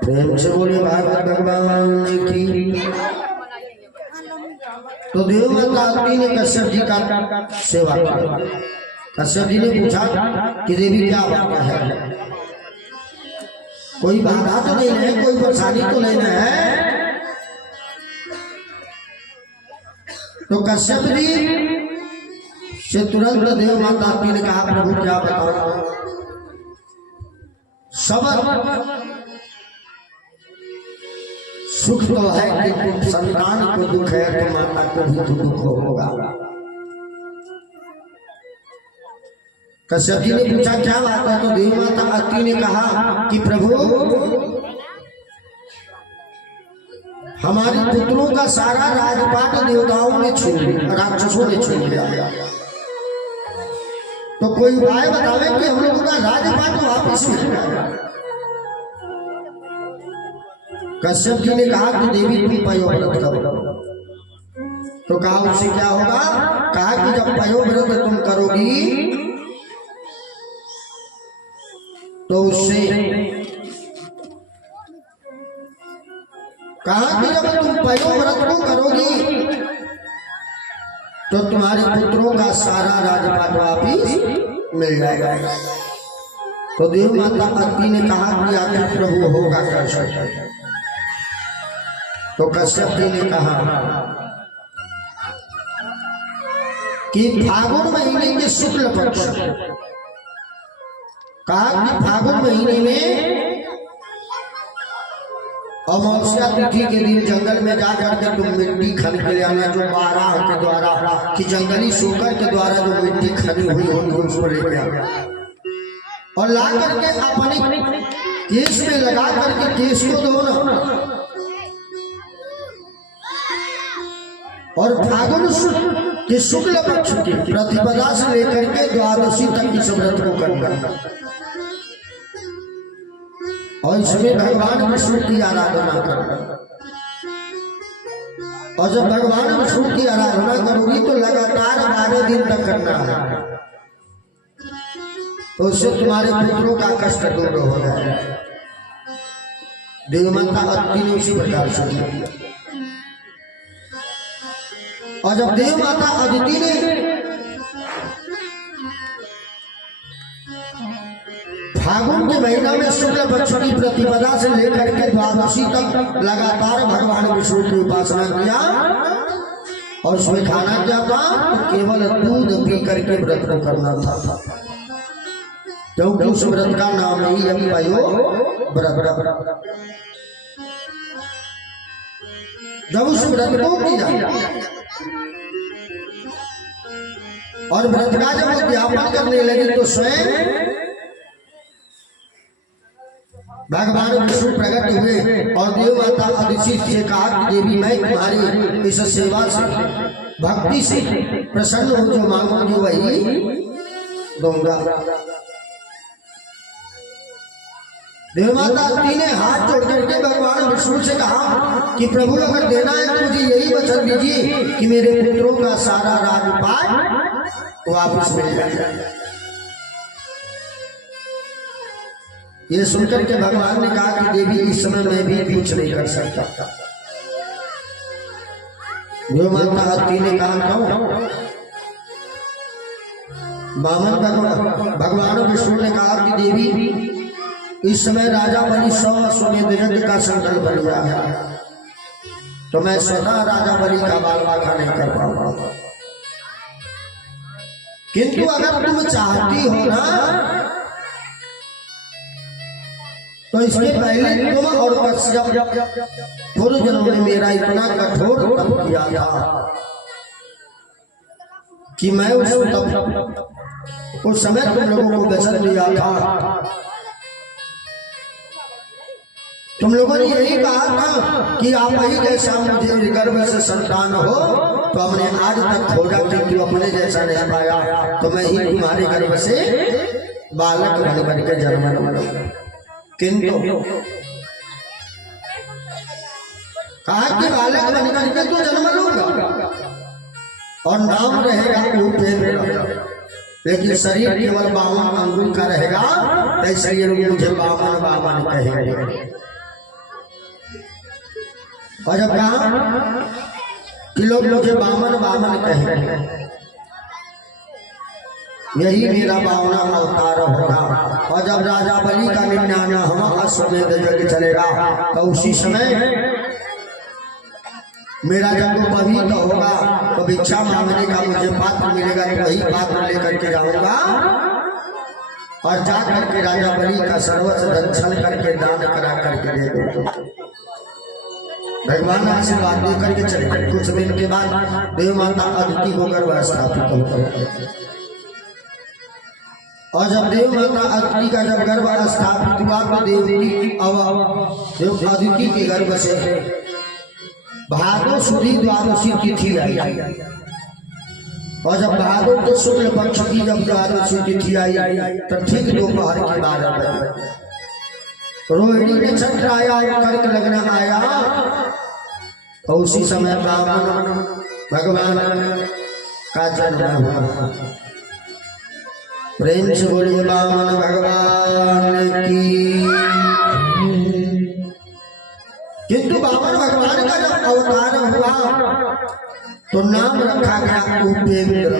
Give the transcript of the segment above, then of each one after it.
प्रेम से बोले भागवत भगवान की। तो देव माता अदिति ने कश्यप जी का सेवा किया। कश्यप जी ने पूछा कि देवी क्या बात है, कोई बाधा तो नहीं है, कोई परेशानी तो नहीं है। तो कश्यप जी से तुरंत देव माता अदिति ने कहा प्रभु क्या बताओ, सबर सुख तो है कि संतान को दुख है तो माता को भी तो दुख होगा। कश्यप जी ने पूछा क्या बात है, तो देव माता अदिति ने कहा कि प्रभु हमारे पुत्रों का सारा राजपाट देवताओं ने छीन लिया, राक्षसों ने छीन लिया, तो कोई उपाय बतावे कि हम लोगों का राजपाट वापस मिल जाए। कश्यप जी ने कहा कि देवी तुम पयोव्रत करो। तो कहा उससे क्या होगा, कहा कि जब पयोव्रत तुम करोगी तो उससे, कहा कि जब तुम पयोव्रत को करोगी तो तुम्हारे पुत्रों का सारा राजपाट वापिस मिल जाएगा। तो देव माता अदिति ने कहा कि आखिर प्रभु होगा कैसे। तो कश्यप जी ने कहा कि फागुन महीने के शुक्ल पक्ष, कहा कि फागुन महीने में अमावस्या तिथि के दिन जंगल में जाकर के तुम मिट्टी खन के ले आना, जो बारह के द्वारा कि जंगली शुकर के द्वारा जो मिट्टी खनी हुई होगी उसको लेके आना और ला करके अपने केस में लगा करके केस को धोना। और फागुन के शुक्ल पक्ष की प्रतिपदा से लेकर के द्वादशी तक इस व्रत को करना और इसमें भगवान विष्णु की आराधना करना। और जब भगवान विष्णु की आराधना करोगी तो लगातार 12 दिन तक करना है, तो उससे तुम्हारे पुत्रों का कष्ट दूर हो जाएगा। देव माता अदिति ने उसी प्रकार से किया। और जब देव माता अदिति ने फागुन के महीना में शुक्ल पक्ष की प्रतिपदा से लेकर के द्वादशी तक लगातार भगवान विष्णु की उपासना किया और उसमें खाना क्या था, केवल दूध पी करके व्रत को करना था, क्योंकि उस व्रत का नाम ही है पयोव्रत। जब उस व्रत को किया और व्रत का जब उद्यापन करने लगे तो स्वयं भगवान विष्णु प्रकट हुए और देव माता अदिति से कहा कि देवी मैं तुम्हारी इस सेवा से भक्ति से प्रसन्न हो, जो मांगोगी वही दूंगा। देव माता अदिति ने हाथ जोड़ करके भगवान विष्णु से कहा कि प्रभु अगर देना है तो मुझे यही वचन दीजिए कि मेरे पुत्रों का सारा राजपाट वापस मिल जाए। ये सुनकर के भगवान ने कहा कि देवी इस समय मैं भी कुछ नहीं कर सकता। देव माता अदिति ने कहा भगवान विष्णु ने कहा कि देवी इस समय राजा बलि 100 अश्वमेध यज्ञ का संकल्प लिया है, तो मैं स्वतः राजा बलि का बालवाखा नहीं कर पाऊंगा, किंतु अगर तुम चाहती हो ना तो इसके पहले तुम और कश्यप पूर्व जन्म में मेरा इतना कठोर तप किया था कि मैं उस समय तुम लोगों को वचन दिया था, तुम लोगों ने यही कहा था कि आप ही जैसा मुझे गर्भ से संतान हो, तो हमने आज तक खोजा कि अपने जैसा नहीं पाया, तो मैं ही तुम्हारे गर्भ से बालक बन के जन्म लूंगा। किंतु कहा कि बालक बन करके तो जन्म लूंगा और नाम रहेगा उपेंद्र, लेकिन शरीर केवल 52 अंगुल का रहेगा, तो इसलिए लोग मुझे बामन बामन कहेंगे। और जब कहा कि लोग मुझे बामन बामन कहेंगे, यही मेरा 52वां अवतार होगा। और जब राजा बलि का 99वां अश्वमेध यज्ञ चलेगा, तो उसी समय मेरा जब वो पवित्र होगा, तो भिक्षा मांगने का मुझे पात्र मिलेगा, तो वही पात्र लेकर के जाऊंगा और जा करके राजा बलि का सर्वस्व दंशन करके दान करा करके दे दूंगा। भगवान आशीर्वाद दे करके चले। कुछ दिन के बाद देव माता अदिति को गर्भ स्थापित होगा, और जब देव माता अदिति का जब गर्भ स्थापित हुआ, तो देव अदिति के गर्भ से भादो सुदी द्वादशी तिथि आई। और जब भादो तो शुक्ल पक्ष की जब द्वादशी तिथि आई, तो ठीक दोपहर के 12 बजे रोहिणी नक्षत्र आया और कर्क लग्न आया, और उसी समय ब्राह्मण भगवान का जन्म हुआ। प्रेम से बोलिए वामन भगवान की। किंतु वामन भगवान का जब अवतार हुआ, तो नाम रखा गया उपेंद्र।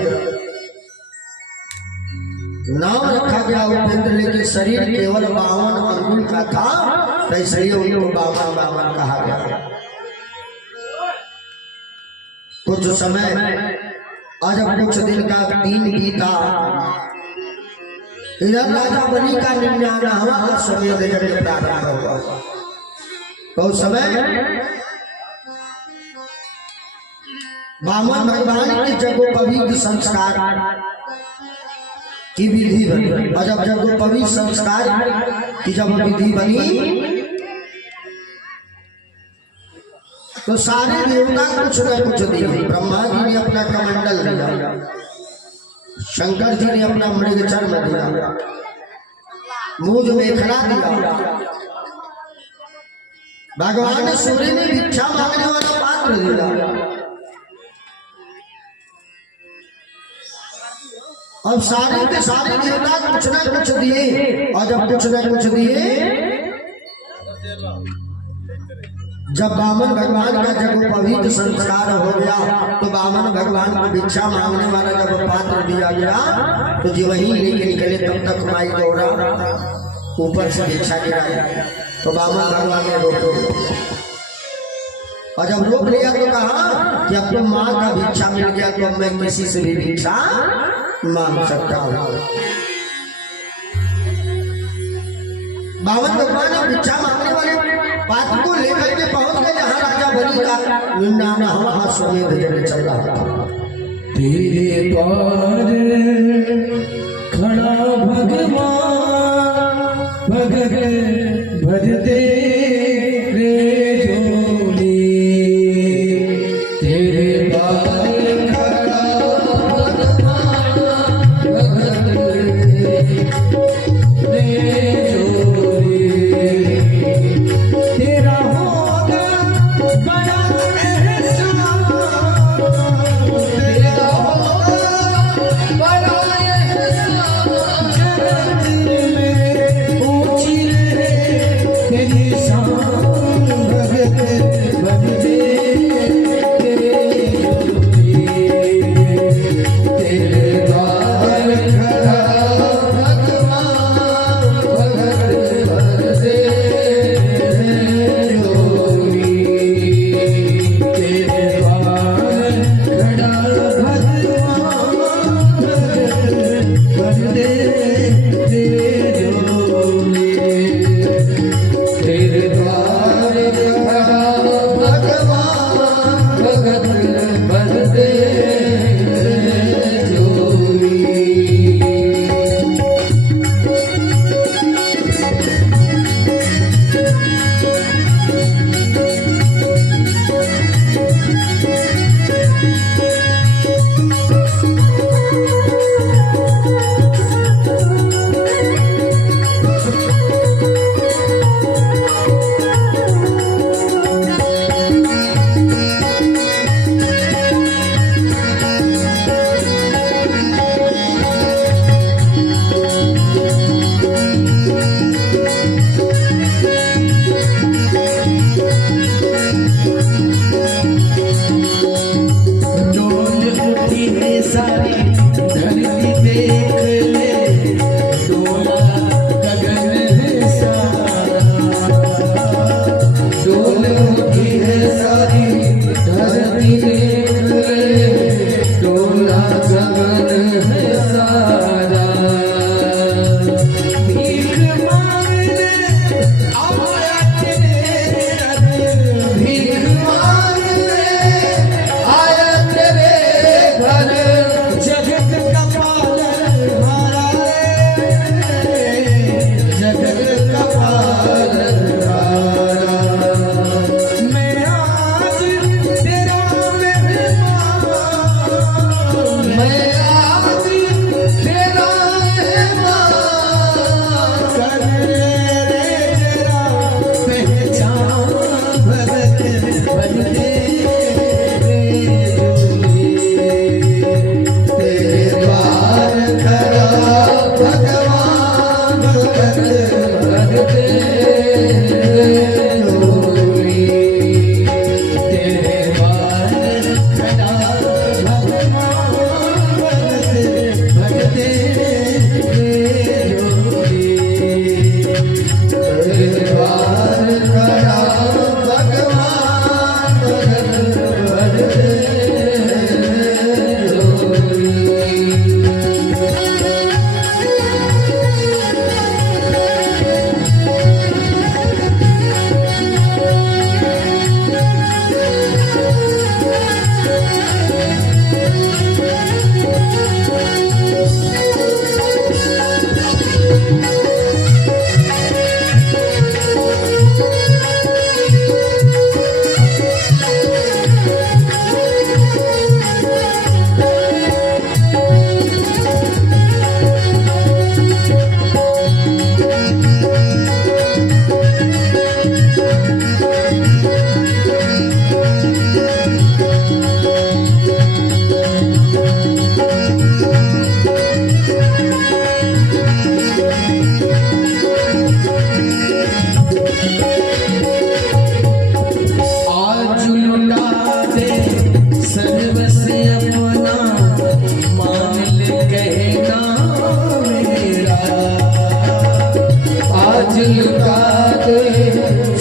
नाम रखा गया उपेंद्र, लेकिन शरीर केवल 52 अंगुल का था, तो इसलिए उनको वामन वामन कहा गया। कुछ समय आज कुछ दिन का दिन बीता, इधर राजा बलि का 99वां अश्वमेध यज्ञ प्रारंभ हुआ। तो उस समय वामन भगवान के जगोपवीत संस्कार की विधि बनी। और जब जगोपवीत संस्कार की जब विधि बनी, तो सारे देवता कुछ न कुछ दिए। ब्रह्मा जी ने अपना कमंडल दिया, शंकर जी ने अपना मृग चर्म दिया, मूज मेखला दिया, भगवान सूर्य ने भिक्षा मांगने वाला पात्र दिया। अब सारे के सारे देवता कुछ न कुछ दिए, और जब कुछ न कुछ दिए, जब वामन भगवान का जगोपवीत संस्कार हो गया, तो वामन भगवान को भिक्षा मांगने वाला जब पात्र दिया गया, तो जी वही लेके निकले। तब तक माई दौड़ा ऊपर से भिक्षा गिराया, तो वामन भगवान ने रोक लिया। और जब रोक लिया तो कहा कि अब तो माँ का भिक्षा मिल गया, तो अब मैं किसी से भी भिक्षा मांग सकता हूँ। वामन भगवान ने भिक्षा मांगने वाले पात्र को लेकर के पहुंच गए जहाँ राजा बलि का 99वां अश्वमेध यज्ञ चल रहा था। तेरे पार खड़ा भगवान भगत भजते रे जोड़ी, तेरे पार खड़ा भगवान भगत रे जोड़ी, तेरा होगा बड़ा एहसान, तेरा होगा बड़ा एहसान, जगत में ऊंची रहे तेरी शान। भगत भगते जोरी तेरे बार खड़ा भगवान भगत भगते जोरी तेरे बार खड़ा भगवान भगत भगते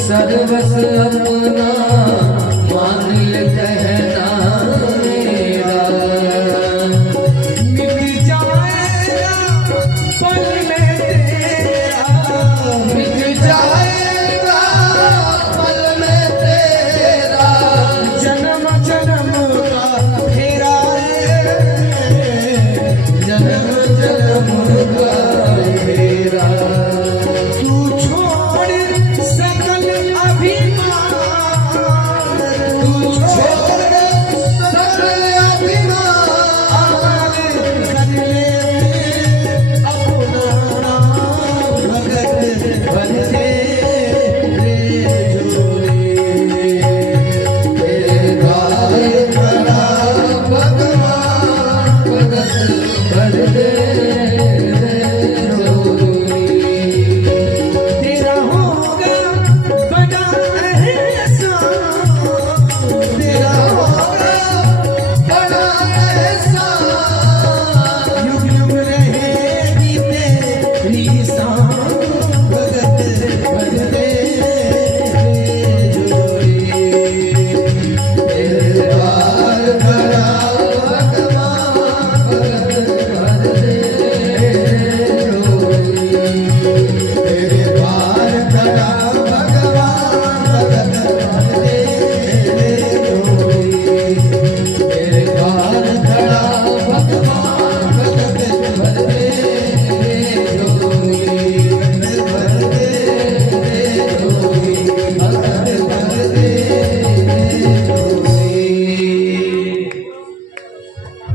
सर्वस अपना मान ले कहना मेरा मिट जाएगा पल में तेरा मिट जाएगा पल में तेरा जन्म जन्म का फेरा जन्म जन्म का फेरा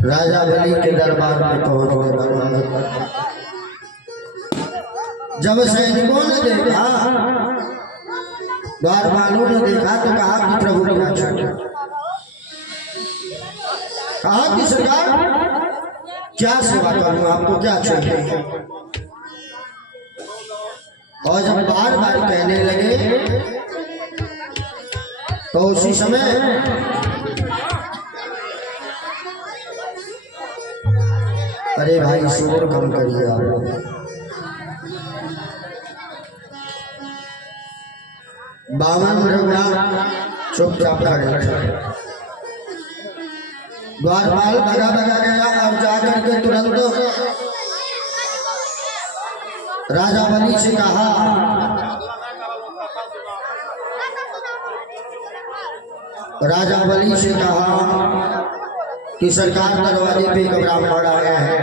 राजा बलि के दरबार में पहुंचने लगा। जब सैनिकों ने देखा, द्वारपालों ने देखा तो कहा कि प्रभु क्या चाहिए। कहा कि सरकार क्या सेवा करूं, आपको क्या चाहिए। और जब बार बार कहने लगे तो उसी समय अरे भाई शोर कम करिए आप। बावन रघुनाथ चुपचाप खड़े। द्वारपाल भगा भगा गया और जाकर के तुरंत राजा बलि से कहा, राजा बलि से कहा कि सरकार दरवाजे पे एक ब्राह्मण आया है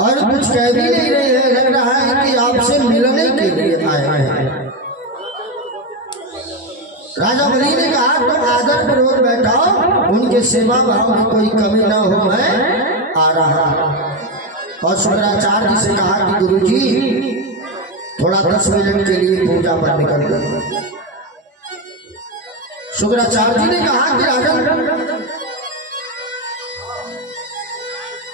और कुछ कह भी नहीं रहे हैं, लग रहा है कि आपसे मिलने के लिए आए हैं। राजा बलि ने कहा तो आदर पूर्वक बैठाओ, उनके सेवा भाव में कोई कमी ना हो, मैं आ रहा। और शुक्राचार्य जी से कहा कि गुरुजी थोड़ा 10 मिनट के लिए पूजा पर निकल गए। शुक्राचार्य जी ने कहा कि राजन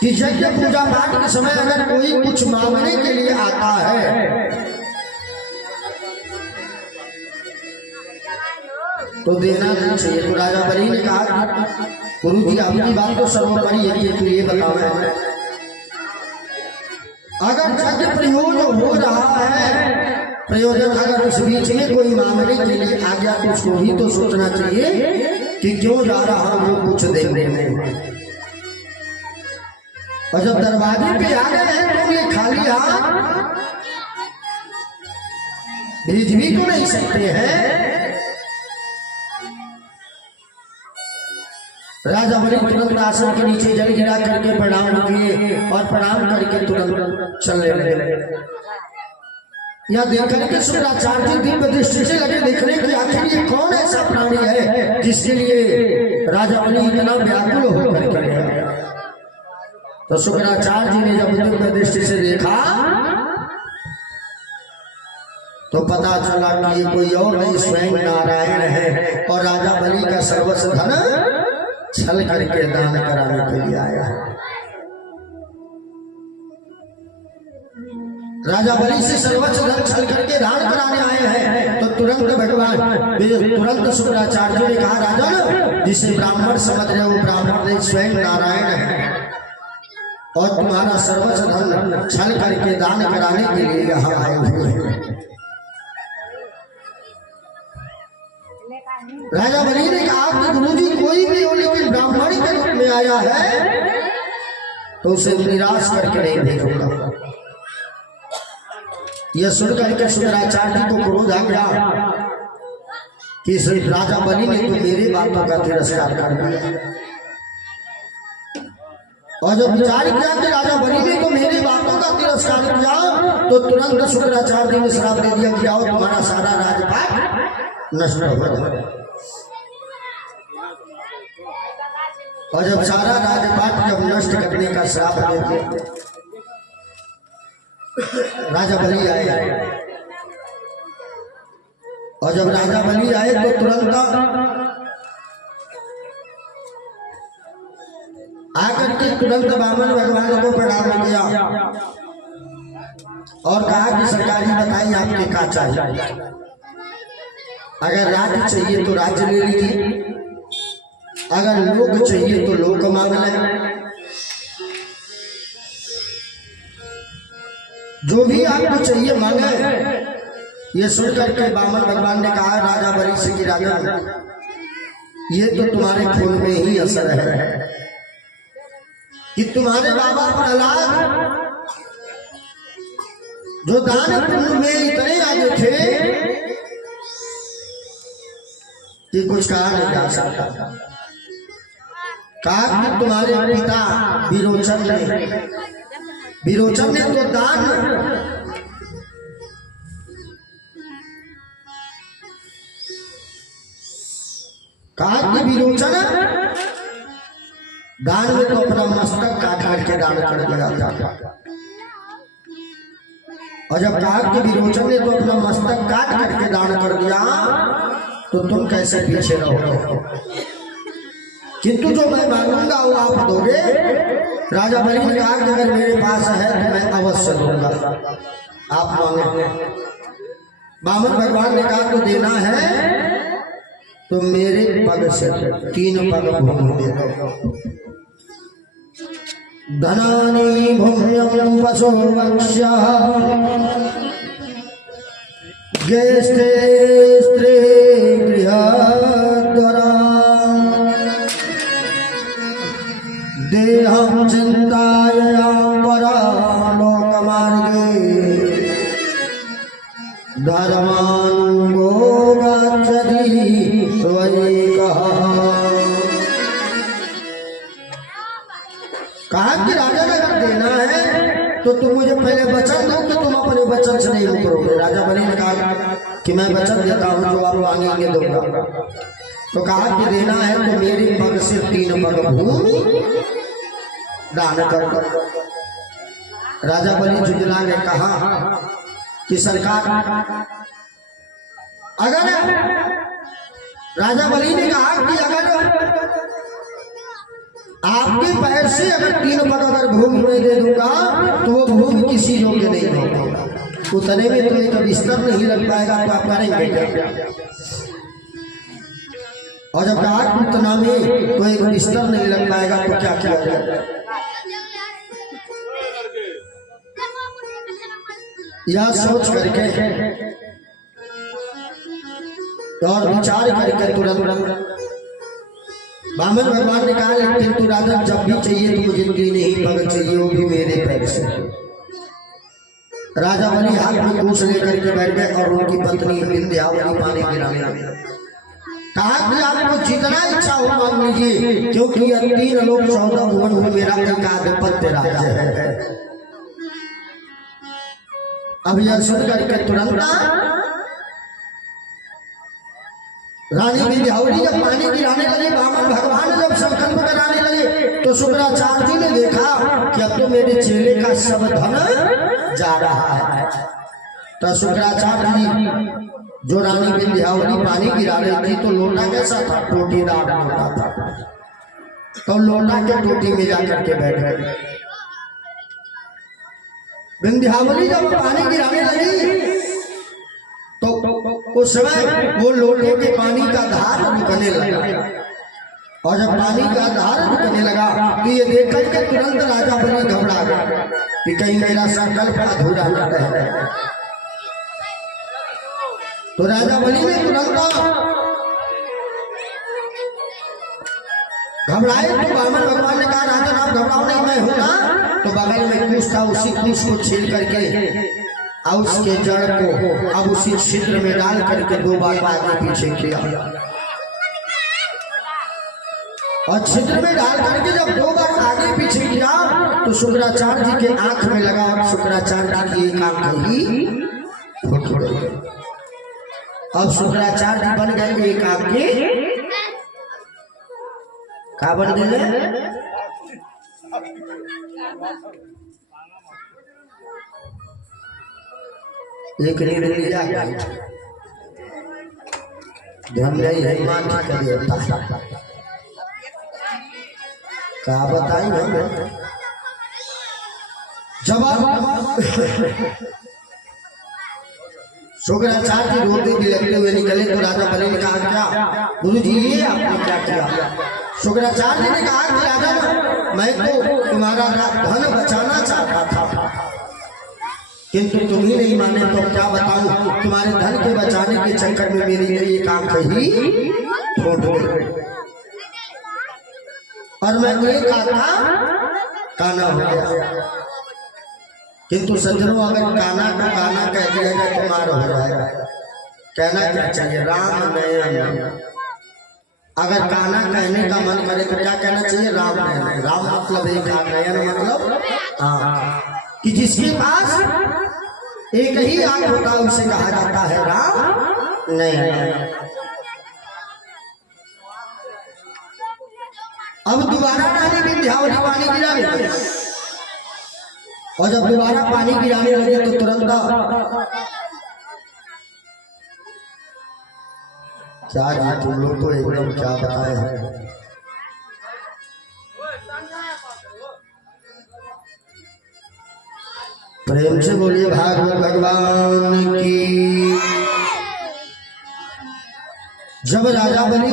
कि यज्ञ पूजा पाठ के समय अगर कोई कुछ मांगने के लिए आता है तो देना नहीं चाहिए। तो राजा बलि ने कहा गुरु जी अपनी बात तो सर्वोपरि है कि तू ये बताना है अगर यज्ञ प्रयोजन हो रहा है प्रयोजन अगर उस बीच में कोई मांगने के लिए आ गया तो उसको भी तो सोचना चाहिए कि क्यों जा रहा हूं कुछ देने में। और जब दरवाजे पे आ गए हैं तो ये खाली हाथ भेज भी तो नहीं सकते हैं। राजा बलि तुरंत आसन के नीचे जल गिरा करके प्रणाम किए और प्रणाम करके तुरंत चलने लगे। यह देख करके शुक्राचार्य दिव्य दृष्टि से लगे देखने की आखिर ये कौन ऐसा प्राणी है जिसके लिए राजा बलि इतना व्याकुल होकर के गया। तो शुक्राचार्य जी ने जब दिव्य दृष्टि से देखा तो पता चला कि ये कोई और नहीं स्वयं नारायण है और राजा बलि का सर्वस्व धन छल करके दान कराने के लिए आया है। राजा बलि से सर्वस्व धन छल करके दान कराने आए हैं। तो तुरंत भगवान तुरंत शुक्राचार्य ने कहा राजा जिसे ब्राह्मण समझ रहे हो ब्राह्मण नहीं स्वयं नारायण है और तुम्हारा सर्वस्व धन छल करके दान कराने के लिए यहाँ आए हुए हैं। राजा बलि ने कहा कि गुरुजी कोई भी हो लेकिन ब्राह्मण के रूप में आया है तो उसे निराश करके नहीं भेजूंगा। यह सुनकर के शुक्राचार्य जी को क्रोध आ गया कि सिर्फ राजा बलि ने तो मेरे बातों का तिरस्कार कर दिया और जब विचार किया कि राजा बलि ने तो मेरी बातों का तिरस्कार किया तो तुरंत शुक्राचार्य ने श्राप दे दिया कि आओ तुम्हारा सारा राजपाट नष्ट हो गया। और जब सारा राजपाट जब नष्ट करने का श्राप दे दिया राजा बलि आए और जब राजा बलि आए तो तुरंत आकर के तुरंत वामन भगवान को प्रणाम किया और कहा कि सरकार जी बताइए आपके क्या चाहिए। अगर राज्य चाहिए तो राज्य ले लीजिए अगर लोक चाहिए तो लोक मांग लें जो भी आपको चाहिए मांगे। ये सुनकर के वामन भगवान ने कहा राजा बलि से कि राजा ये तो तुम्हारे खून में ही असर है कि तुम्हारे बाबा प्रहलाद जो दान पुण्य में इतने आगे थे कि कुछ कहा नहीं जा सकता। कहा कि तुम्हारे पिता विरोचन ने तो दान कहा कि विरोचन दान में तो अपना मस्तक काट करके दान कर दिया था और जब कहा कि विरोचन ने तो अपना मस्तक काट करके दान कर दिया तो तुम कैसे पीछे रहोगे। किंतु जो मैं मांगूंगा वो आप दोगे। राजा बलि ने कहा कि अगर मेरे पास है तो मैं अवश्य दूंगा आप मांगे। वामन भगवान ने कहा तो देना है तो मेरे पग से 3 पग भूमि दे दो। धनानि भूम्यं पशो वक्ष्यः ज्येष्ठे स्त्री गृहद्वारा देहं चिन्तायां परालोकमार्गे धर्मान् गच्छति स्वैकः। कहा कि राजा अगर देना है तो तुम मुझे पहले वचन दो कि तुम अपने वचन से नहीं मुकरोगे। राजा बलि ने कहा कि मैं वचन देता हूं जो आप मांगेंगे दूंगा। तो कहा कि देना है तो मेरे पग से 3 पग भूमि दान कर। राजा बलि जुगला ने कहा कि सरकार अगर राजा बलि ने कहा कि अगर आपके पैर से अगर 3 पग अगर भूमि में दे दूंगा तो वो भूमि किसी योग्य नहीं होगा। उतने में तो एक बिस्तर नहीं लग पाएगा तो आप करेंगे क्या? और जब कहा उतना में तो एक बिस्तर नहीं लग पाएगा तो क्या किया जाए? यह सोच करके और विचार करके तुरंत बामन भगवान ने कहा, लेकिन तू राजा जब भी चाहिए तो मुझे 3 ही पग चाहिए, वो भी मेरे पैर से। राजा बलि हाथ में कूश लेकर के बैठ गए और उनकी पत्नी विंध्यावली पानी पिलाने लगी। कहा कि आपको जितना इच्छा हो मांग लीजिए, क्योंकि यह 3 लोक 14 भुवन में मेरा एक आधिपत्य राज्य है। अब यह सुन करके तुरंत रानी विंध्यावली जब पानी गिराने लगे, बामन भगवान जब संकल्प कराने लगे, तो शुक्राचार्य जी ने देखा कि अब तो मेरे चेले का सब धन जा रहा है। तो शुक्राचार्य जी जो रानी विंध्यावली पानी गिरा रही थी, तो लोटा कैसा था? टोटीदार लोटा था। तो लोटा के टोटी में जाकर के बैठ गए। विंध्यावली जब पानी गिराने लगी तो उस समय वो लोटे के पानी का धार रुकने लगा, और जब पानी का धार रुकने लगा तो ये देख करके तुरंत राजा बलि घबरा गया कि कहीं मेरा संकल्प अधूरा न रह जाए। तो राजा बलि ने तुरंत घबराए तो बामन भगवान ने कहा, राजन आप घबराओ नहीं, मैं हूं ना। तो बगल में कुश था, उसी कुश को छील करके और उसके जड़ को अब उसी छिद्र में डाल करके 2 बार आगे पीछे किया, और छिद्र में डाल करके जब 2 बार आगे पीछे किया तो शुक्राचार्य जी के आंख में लगा, और शुक्राचार्य जी की एक आंख ही फूट गई। अब शुक्राचार्य जी बन गए एक आंख के क्या बन गए? एक लिया ध्यान नहीं है, माटी का देवता क्या बताई हमें जवाब। शुक्राचार्य जी रोते बिलखते हुए निकले तो राजा बलि ने कहा, क्या गुरु जी ये आपने क्या किया? शुक्राचार्य जी ने कहा कि राजा मैं तो तुम्हारा धन बचाना चाहता था, किंतु तुम ही नहीं माने, तो क्या बताऊं, तुम्हारे धन के बचाने के चक्कर में मेरी एक आंख ही फूट गई, और मैं एक आंखा काना हो गया। किंतु सज्जनों, अगर काना को काना कह दिया जाए तो मार हो जाएगा। कहना क्या चाहिए? राम नयन। अगर काना कहने का मन करे तो क्या कहना चाहिए? राम नयन। राम मतलब एक, नयन मतलब कि जिसके पास एक ही आंख होता है उसे कहा जाता है राम नयन। अब दोबारा रानी विंध्यावली पानी गिराने लगी, और जब दोबारा पानी गिराने लगे तो तुरंत क्या जी तुम लोग तो एकदम क्या बताए हैं। प्रेम से बोलिए भागवत भगवान की। जब राजा बलि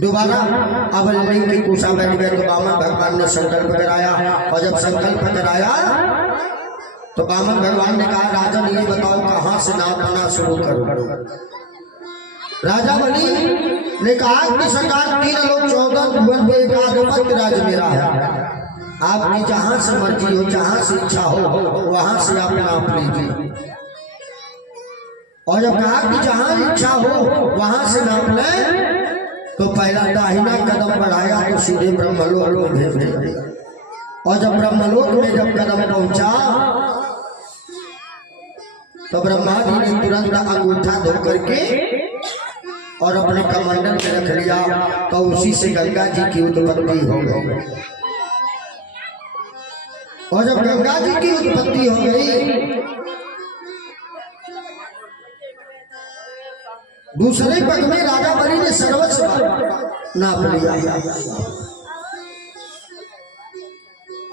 दोबारा अब लिंग की कुशा बैठ गए तो बामन भगवान ने संकल्प कराया, और जब संकल्प कराया तो बामन भगवान ने कहा, राजन ये बताओ कहां से नापना शुरू करूं? राजा बलि ने कहा कि सरकार 3 लोक 14 भुवन पे एक आधिपत्य राज्य मेरा है, आपकी जहां से मर्जी हो, जहां से इच्छा हो वहां से आप नाप लीजिए। और जब कहा कि जहां इच्छा हो वहां से नाप लें तो पहला दाहिना कदम बढ़ाया तो सीधे ब्रह्मलोक में भेज दिया, और जब ब्रह्मलोक में जब कदम पहुंचा तो ब्रह्मा जी ने तुरंत अंगूठा धो करके और अपने कमंडल में रख लिया, तो उसी से गंगा जी की उत्पत्ति हो गई। और जब गंगा जी की उत्पत्ति हो गई दूसरे पग में राजा बलि ने सर्वस्व नाप लिया,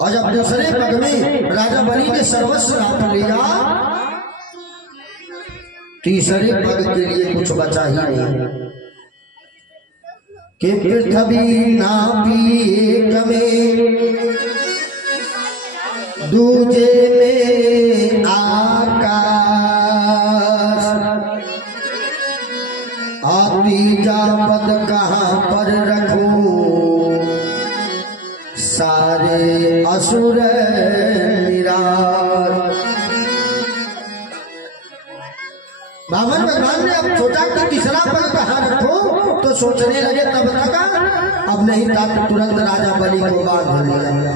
और जब दूसरे पग में राजा बलि ने सर्वस्व नाप लिया, तीसरे पग के लिए कुछ बचा ही नहीं कि पृथ्वी नापी एक में, दूजे में आकाश, तीजा पद कहाँ पर रखूं, सारे असुर निराश। बामन भगवान ने अब सोचा कि तीसरा पद कहाँ रखूं, तो सोचने लगे तब तक अब नहीं था, तो तुरंत राजा बलि को बांध लिया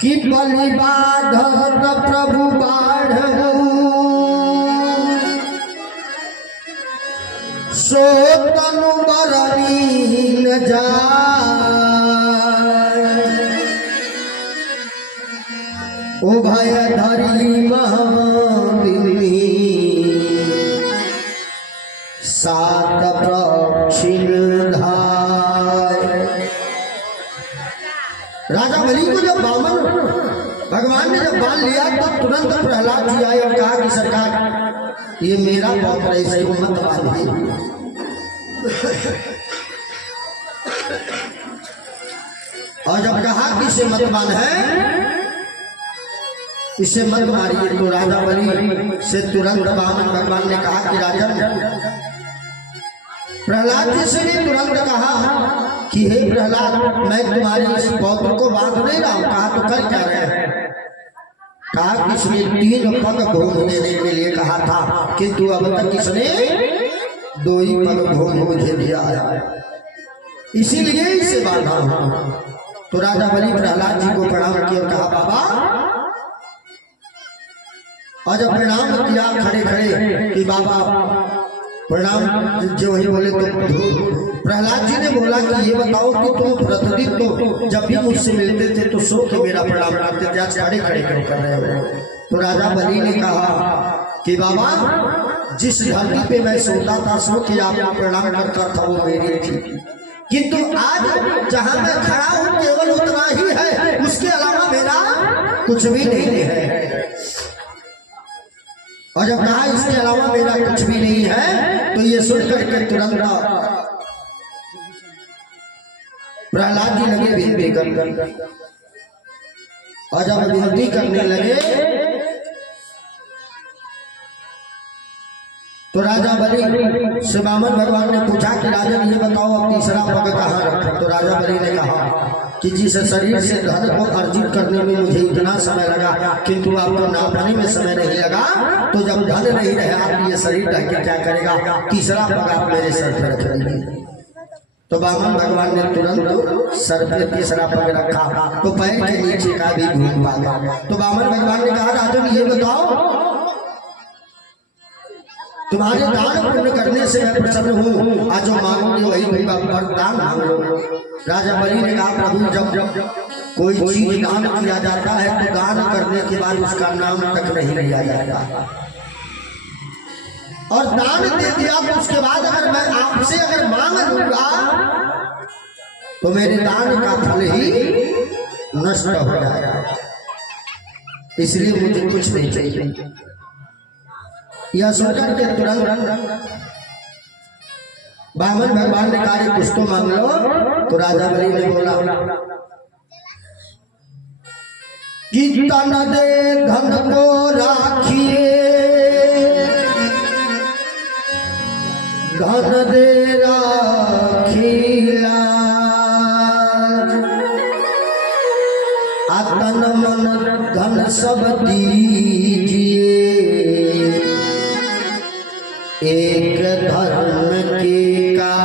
कि बलि बाधत प्रभु बाढ़, सो तनु बरनी न जाय, उभय धरी महादिनी, सात प्रक्षिण धाय। राजा बलि को जब बामन भगवान ने जब बांध लिया तो तुरंत प्रहलाद जी आए और कहा कि सरकार ये मेरा पौत्र है, इसको मत बांधिए। और जब कहा कि इसे मत बांधे, इसे मत मारिए, तो राजा बलि से तुरंत बामन भगवान ने कहा कि राजन, प्रहलाद जी से ने तुरंत कहा कि हे प्रहलाद, मैं तुम्हारे इस पौत्र को बांध नहीं रहा हूं। कहा तो कर क्या रहे हैं? कहा कि इसने 3 पग भूम देने के लिए कहा था, किंतु अब तक इसने 2 ही पग भूम मुझे दिया है, इसीलिए इसे बांधा हूं। तो राजा बलि प्रहलाद जी को प्रणाम किया और कहा बाबा, और जब प्रणाम किया खड़े खड़े कि बाबा प्रणाम, जो ही बोले तो प्रहलाद जी ने बोला कि ये बताओ कि तुम प्रतिदिन तो जब भी मुझसे मिलते थे तो सो के मेरा प्रणाम करते थे, आज खड़े खड़े क्यों कर रहे हो? तो राजा बलि ने कहा कि बाबा, जिस धरती पे मैं सोता था, सो के आप प्रणाम करता था, वो मेरी थी, किंतु आज जहां मैं खड़ा हूं केवल उतना ही है, उसके अलावा मेरा कुछ भी नहीं है। और जब कहा इसके अलावा मेरा कुछ भी नहीं है, तो ये सुन करके तुरंत प्रहलाद जी लगे विनती कर, और जब विनती करने लगे तो राजा बलि से बामन भगवान ने पूछा कि राजन ये बताओ अब तीसरा पग कहाँ रखा? तो राजा बलि ने कहा कि जिस शरीर से धन को अर्जित करने में मुझे इतना समय लगा, किंतु आपको नापने में समय नहीं लगा, तो जब धन नहीं रहे आप ये शरीर ढक के क्या करेगा? तीसरा पग आप मेरे सर पर रख दीजिए। तो बामन भगवान ने तुरंत सर पे तीसरा पग रखा, तो पैर के नीचे का भी घूम आ गया। तो बामन भगवान ने कहा राजन ये बताओ, तुम्हारे दान पुण्य करने से मैं प्रसन्न हूँ, आज जो मांगोगे वही वरदान मांग लो। राजा बलि ने कहा प्रभु, जब कोई चीज दान किया जाता है तो दान करने के बाद उसका नाम तक नहीं लिया जाता, और दान दे दिया तो उसके बाद अगर मैं आपसे अगर मांग लूंगा तो मेरे दान का फल ही नष्ट हो जाएगा, इसलिए मुझे कुछ नहीं चाहिए। यह सुनकर के तुरंत बामन भगवान ने कहा कुछ तो मांग लो। तो राजा बलि ने बोला कि तन दे धन को राखिए, धन दे राखिला, तन मन धन सब दीजिए, एक धर्म के का।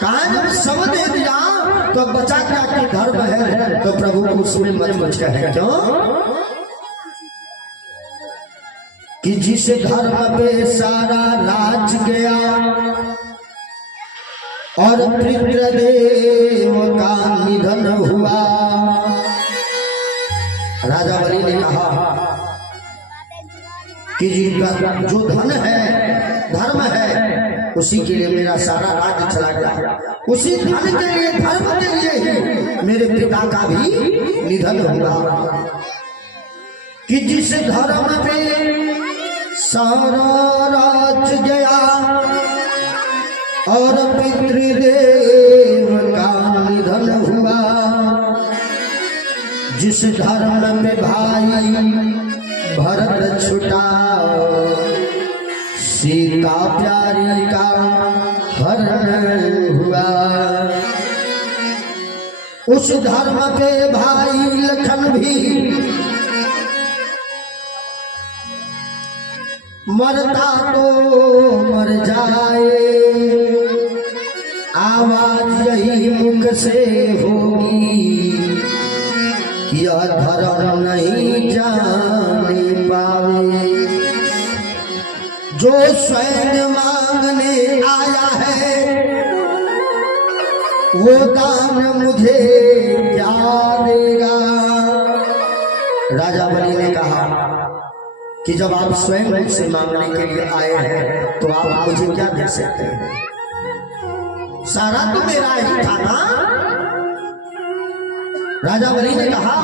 कहा जब सब दे दिया तो बचा क्या कि धर्म है, तो प्रभु को उसमें मत कुछ कहे, क्यों कि जिस धर्म पे सारा राज गया और पितृदेव का निधन हुआ। राजा बलि ने कहा कि जिनका जो धन है, धर्म है, उसी के लिए मेरा सारा राज्य चला गया। उसी धन के लिए, धर्म के लिए ही मेरे पिता का भी निधन हुआ। कि जिस धर्म पे सारा राज्य गया और पितृदेव का निधन हुआ, जिस धर्म पे भाई भरत छुटा, सीता प्यारी का हरण हुआ, उस धर्म पे भाई लखन भी मरता तो मर जाए, आवाज यही मुख से होगी कि यह धर्म नहीं जाने पावे। जो स्वयं मांगने आया है वो दान मुझे क्या देगा। राजा बलि ने कहा कि जब आप स्वयं मुझसे मांगने के लिए आए हैं तो आप मुझे क्या दे सकते हैं? सारा तो मेरा ही था ना। राजा बलि ने कहा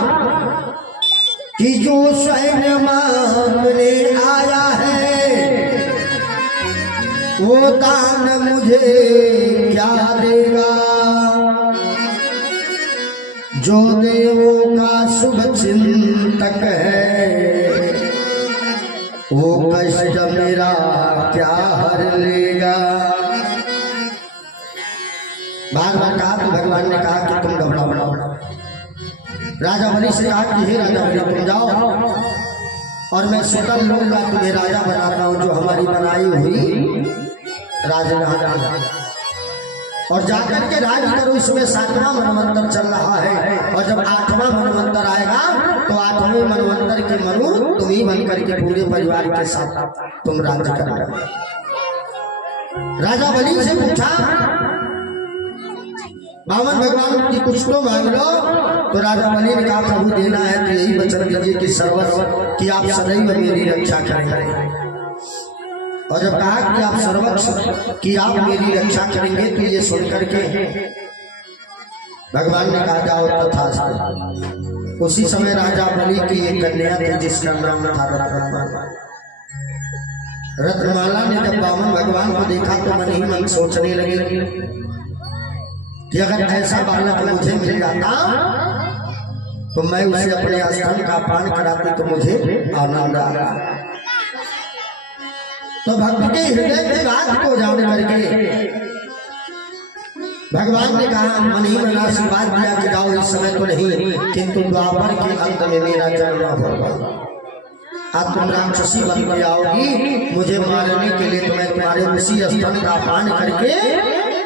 कि जो स्वयं मांगने आया है वो दान मुझे क्या देगा। जो देवों का शुभ चिंतक है वो कष्ट मेरा क्या हर लेगा। बार बार कहा तो भगवान ने कहा कि तुम घबराओ। राजा बलि से कहा कि हे राजा बलि तुम जाओ और मैं सुतल लूंगा तुम्हें राजा बनाता हूं, जो हमारी बनाई हुई राजधानी, और जाकर के राज करो। इसमें 7वां मनवंतर चल रहा है और जब 8वां मनवंतर आएगा तो 8वें मनवंतर के मनु तुम ही बन करके पूरे परिवार के साथ तुम राज करना। राजा बलि से पूछा वामन भगवान की कुछ तो मांग लो। तो राजा बलि ने कहा प्रभु देना है तो यही वचन दीजिए कि सर्वस्व कि आप सदैव मेरी रक्षा करेंगे। और जब कहा कि आप सर्वस्व कि आप मेरी रक्षा करेंगे तो ये सुनकर के भगवान ने कहा जाओ तथास्तु। उसी समय राजा बलि की एक कन्या थी जिसका नाम था रत्नमाला। रत्नमाला ने जब वामन भगवान को देखा तो मन ही मन सोचने लगी कि अगर ऐसा बालक मुझे मिल जाता तो मैं उसे अपने स्तन का पान कराती तो मुझे आनंद आता। तो भक्त के हृदय की बात को जान करके भगवान ने कहा मन ही मन आशीर्वाद दिया कि जाओ इस समय तो नहीं, किंतु द्वापर के अंत में मेरा जन्म होगा। अब तुम राक्षसी बन के आओगी मुझे मारने के लिए, तो मैं तुम्हारे उसी स्तन का पान करके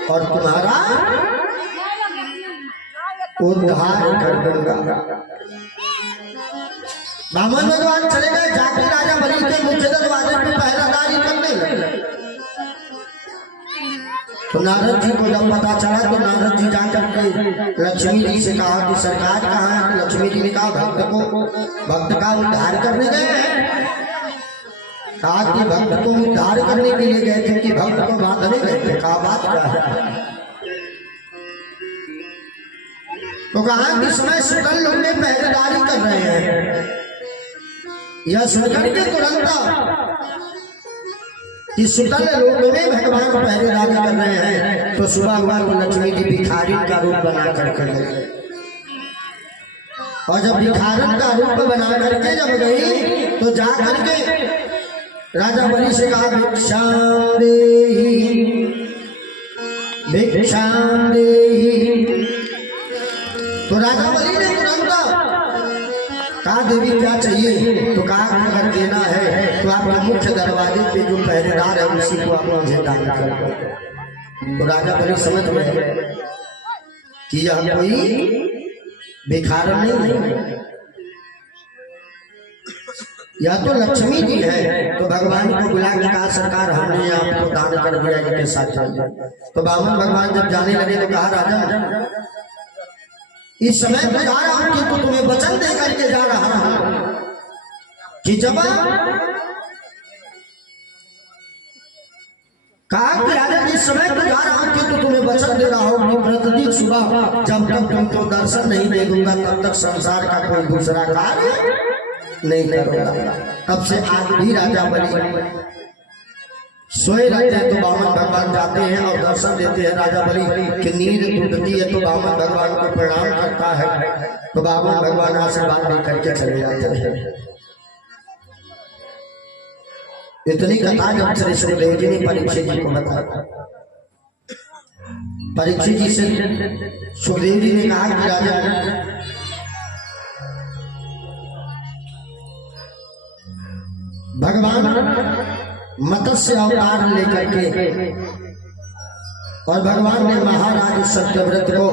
और तुम्हारा उद्धार कर दूंगा। वामन भगवान चले गए, जाके राजा बलि के मुख्य दरवाजे पे पहरादारी करने लगे। तो नारद जी को जब पता चला तो नारद जी जाकर के लक्ष्मी जी से कहा कि सरकार कहाँ है। लक्ष्मी जी ने कहा भक्त का उद्धार करने गए हैं। कहा कि भक्त को उद्धार करने के लिए गए थे कि भक्त को बांधने गए थे। कहा बात क्या है? तो कहा कि इसमें सुतल लोग में पहरेदारी कर रहे हैं। यह सुनकर के तुरंत कि सुतल लोग में भगवान पहरेदारी कर रहे हैं। तो सुबह हुआ तो लक्ष्मी जी भिखारी का रूप बना कर गई। और जब भिखारन का रूप बना करके जब गई तो जा करके राजा बलि से कहा भिक्षाम देहि भिक्षाम देहि। तो राजा बलि ने तुरंत कहा देवी क्या चाहिए? तो कहा अगर देना है तो आपके मुख्य दरवाजे पे जो पहरेदार है उसी को आप मुझे दान कर। तो राजा बलि समझ गए कि यह कोई भिखारन नहीं है, यह तो लक्ष्मी जी है। तो भगवान को बुला के कहा सरकार हमने आपको दान कर दिया इनके साथ। तो वामन भगवान जब जाने लगे तो कहा राजा इस समय तो जा रहा हूं कि तुम्हें वचन दे करके जा रहा हूं कि जब कहा कि राजा जिस समय तू जा रहा हूं तो तुम्हें वचन दे रहा हूं कि प्रतिदिन सुबह जब तक तुमको दर्शन नहीं दे दूंगा तब तक संसार का कोई दूसरा कार्य नहीं करूंगा। तब से आज भी राजा बलि सोए रहते हैं तो बामन भगवान जाते हैं और दर्शन देते हैं। राजा बलि की नींद टूटती है तो बामन भगवान को प्रणाम करता है तो बामन भगवान आशीर्वाद दे करके चले जाते हैं। इतनी कथा जब श्री सुखदेव जी ने परीक्षित जी को बताया, परीक्षित जी से सुखदेव जी ने कहा कि राजा भगवान मत्स्य अवतार लेकर के और भगवान ने महाराज सत्यव्रत को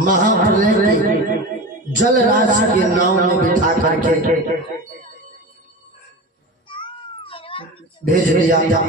महाप्रलय की जल राशि के नाव में बिठा करके भेज दिया था।